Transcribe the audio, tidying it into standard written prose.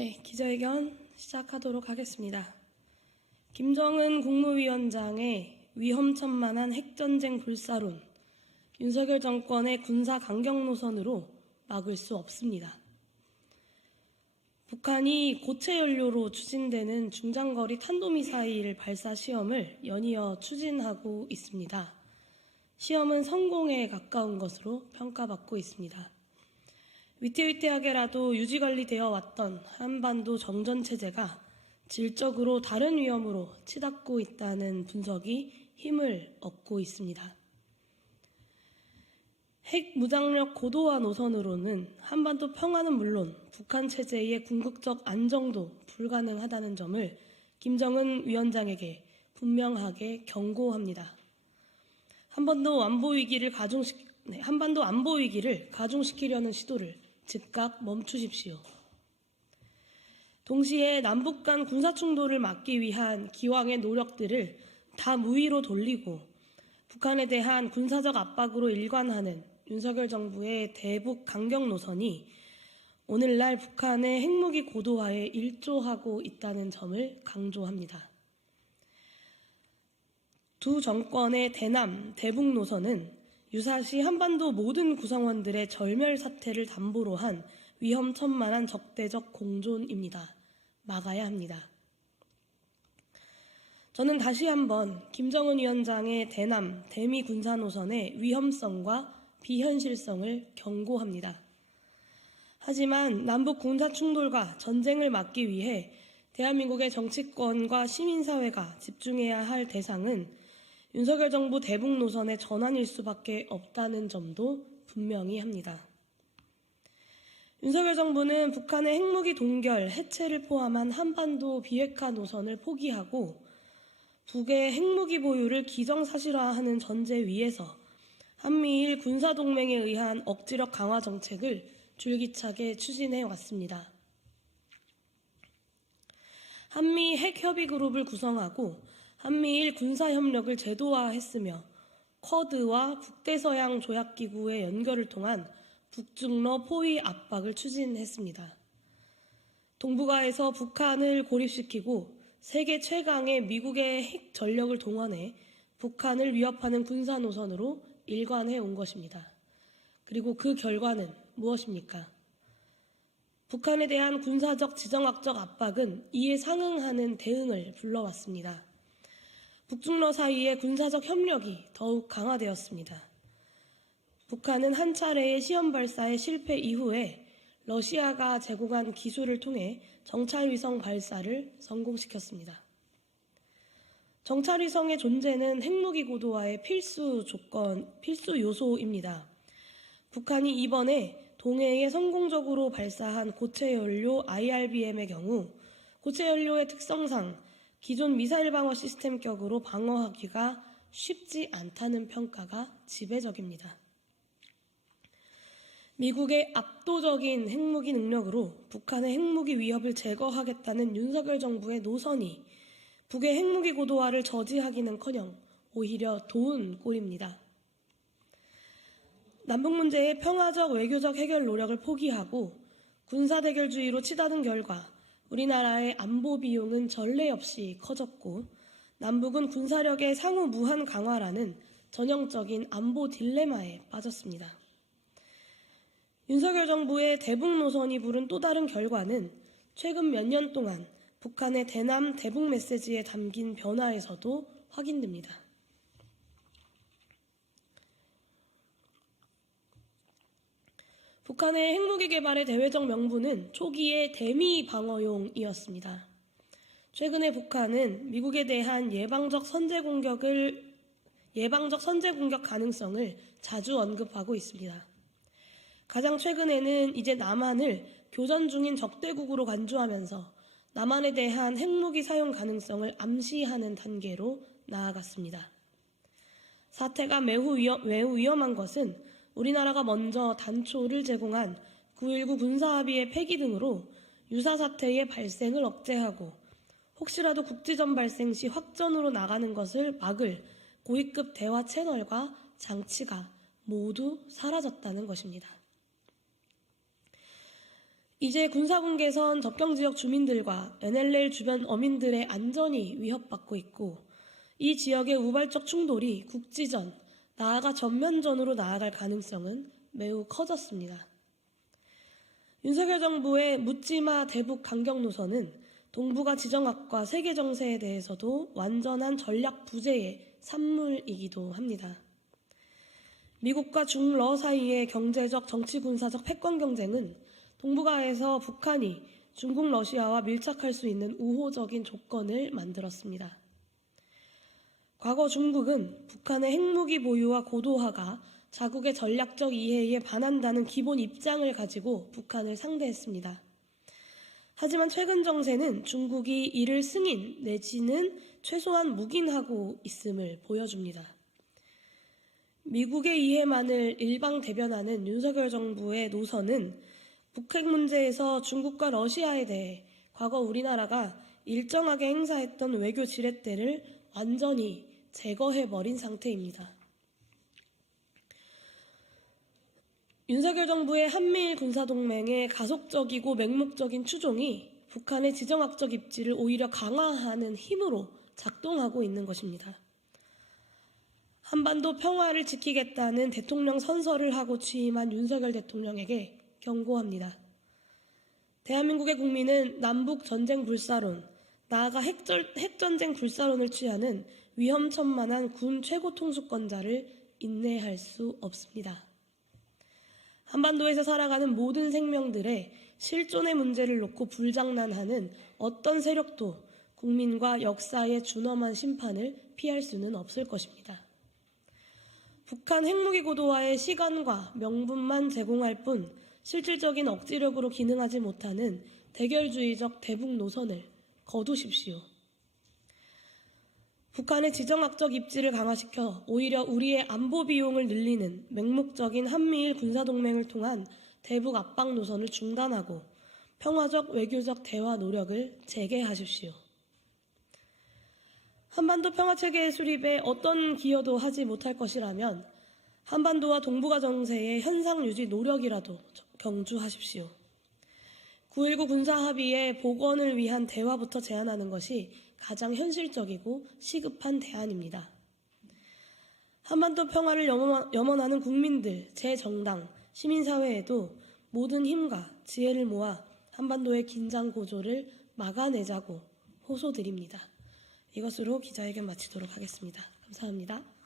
네, 기자회견 시작하도록 하겠습니다. 김정은 국무위원장의 위험천만한 핵전쟁 불사론, 윤석열 정권의 군사 강경 노선으로 막을 수 없습니다. 북한이 고체 연료로 추진되는 중장거리 탄도미사일 발사 시험을 연이어 추진하고 있습니다. 시험은 성공에 가까운 것으로 평가받고 있습니다. 위태위태하게라도 유지관리되어 왔던 한반도 정전체제가 질적으로 다른 위험으로 치닫고 있다는 분석이 힘을 얻고 있습니다. 핵 무장력 고도화 노선으로는 한반도 평화는 물론 북한 체제의 궁극적 안정도 불가능하다는 점을 김정은 위원장에게 분명하게 경고합니다. 한반도 안보 위기를 가중시키려는 시도를 즉각 멈추십시오. 동시에 남북 간 군사 충돌을 막기 위한 기왕의 노력들을 다 무위로 돌리고 북한에 대한 군사적 압박으로 일관하는 윤석열 정부의 대북 강경 노선이 오늘날 북한의 핵무기 고도화에 일조하고 있다는 점을 강조합니다. 두 정권의 대남, 대북 노선은 유사시 한반도 모든 구성원들의 절멸 사태를 담보로 한 위험천만한 적대적 공존입니다. 막아야 합니다. 저는 다시 한번 김정은 위원장의 대남, 대미 군사 노선의 위험성과 비현실성을 경고합니다. 하지만 남북 군사 충돌과 전쟁을 막기 위해 대한민국의 정치권과 시민사회가 집중해야 할 대상은 윤석열 정부 대북 노선의 전환일 수밖에 없다는 점도 분명히 합니다. 윤석열 정부는 북한의 핵무기 동결, 해체를 포함한 한반도 비핵화 노선을 포기하고 북의 핵무기 보유를 기정사실화하는 전제 위에서 한미일 군사동맹에 의한 억지력 강화 정책을 줄기차게 추진해 왔습니다. 한미 핵협의그룹을 구성하고 한미일 군사협력을 제도화했으며 쿼드와 북대서양 조약기구의 연결을 통한 북중러 포위 압박을 추진했습니다. 동북아에서 북한을 고립시키고 세계 최강의 미국의 핵 전력을 동원해 북한을 위협하는 군사 노선으로 일관해 온 것입니다. 그리고 그 결과는 무엇입니까? 북한에 대한 군사적 지정학적 압박은 이에 상응하는 대응을 불러왔습니다. 북중러 사이의 군사적 협력이 더욱 강화되었습니다. 북한은 한 차례의 시험 발사의 실패 이후에 러시아가 제공한 기술을 통해 정찰위성 발사를 성공시켰습니다. 정찰위성의 존재는 핵무기 고도화의 필수 요소입니다. 북한이 이번에 동해에 성공적으로 발사한 고체 연료 IRBM의 경우 고체 연료의 특성상 기존 미사일 방어 시스템격으로 방어하기가 쉽지 않다는 평가가 지배적입니다. 미국의 압도적인 핵무기 능력으로 북한의 핵무기 위협을 제거하겠다는 윤석열 정부의 노선이 북의 핵무기 고도화를 저지하기는커녕 오히려 도운 꼴입니다. 남북 문제의 평화적 외교적 해결 노력을 포기하고 군사대결주의로 치닫은 결과 우리나라의 안보 비용은 전례 없이 커졌고 남북은 군사력의 상호 무한 강화라는 전형적인 안보 딜레마에 빠졌습니다. 윤석열 정부의 대북 노선이 부른 또 다른 결과는 최근 몇 년 동안 북한의 대남, 대북 메시지에 담긴 변화에서도 확인됩니다. 북한의 핵무기 개발의 대외적 명분은 초기의 대미 방어용이었습니다. 최근에 북한은 미국에 대한 예방적 선제 공격 가능성을 자주 언급하고 있습니다. 가장 최근에는 이제 남한을 교전 중인 적대국으로 간주하면서 남한에 대한 핵무기 사용 가능성을 암시하는 단계로 나아갔습니다. 사태가 매우 위험한 것은 우리나라가 먼저 단초를 제공한 9.19 군사합의의 폐기 등으로 유사 사태의 발생을 억제하고 혹시라도 국지전 발생 시 확전으로 나가는 것을 막을 고위급 대화 채널과 장치가 모두 사라졌다는 것입니다. 이제 군사분계선 접경지역 주민들과 NLL 주변 어민들의 안전이 위협받고 있고 이 지역의 우발적 충돌이 국지전, 나아가 전면전으로 나아갈 가능성은 매우 커졌습니다. 윤석열 정부의 묻지마 대북 강경 노선은 동북아 지정학과 세계 정세에 대해서도 완전한 전략 부재의 산물이기도 합니다. 미국과 중러 사이의 경제적, 정치, 군사적 패권 경쟁은 동북아에서 북한이 중국, 러시아와 밀착할 수 있는 우호적인 조건을 만들었습니다. 과거 중국은 북한의 핵무기 보유와 고도화가 자국의 전략적 이해에 반한다는 기본 입장을 가지고 북한을 상대했습니다. 하지만 최근 정세는 중국이 이를 승인 내지는 최소한 묵인하고 있음을 보여줍니다. 미국의 이해만을 일방대변하는 윤석열 정부의 노선은 북핵 문제에서 중국과 러시아에 대해 과거 우리나라가 일정하게 행사했던 외교 지렛대를 완전히 제거해버린 상태입니다. 윤석열 정부의 한미일 군사동맹의 가속적이고 맹목적인 추종이 북한의 지정학적 입지를 오히려 강화하는 힘으로 작동하고 있는 것입니다. 한반도 평화를 지키겠다는 대통령 선서를 하고 취임한 윤석열 대통령에게 경고합니다. 대한민국의 국민은 남북 전쟁 불사론, 나아가 핵전쟁 불사론을 취하는 위험천만한 군 최고 통수권자를 인내할 수 없습니다. 한반도에서 살아가는 모든 생명들의 실존의 문제를 놓고 불장난하는 어떤 세력도 국민과 역사의 준엄한 심판을 피할 수는 없을 것입니다. 북한 핵무기 고도화의 시간과 명분만 제공할 뿐 실질적인 억지력으로 기능하지 못하는 대결주의적 대북 노선을 거두십시오. 북한의 지정학적 입지를 강화시켜 오히려 우리의 안보 비용을 늘리는 맹목적인 한미일 군사동맹을 통한 대북 압박 노선을 중단하고 평화적 외교적 대화 노력을 재개하십시오. 한반도 평화체계의 수립에 어떤 기여도 하지 못할 것이라면 한반도와 동북아 정세의 현상 유지 노력이라도 경주하십시오. 9.19 군사합의의 복원을 위한 대화부터 제안하는 것이 가장 현실적이고 시급한 대안입니다. 한반도 평화를 염원하는 국민들, 제정당, 시민사회에도 모든 힘과 지혜를 모아 한반도의 긴장 고조를 막아내자고 호소드립니다. 이것으로 기자회견 마치도록 하겠습니다. 감사합니다.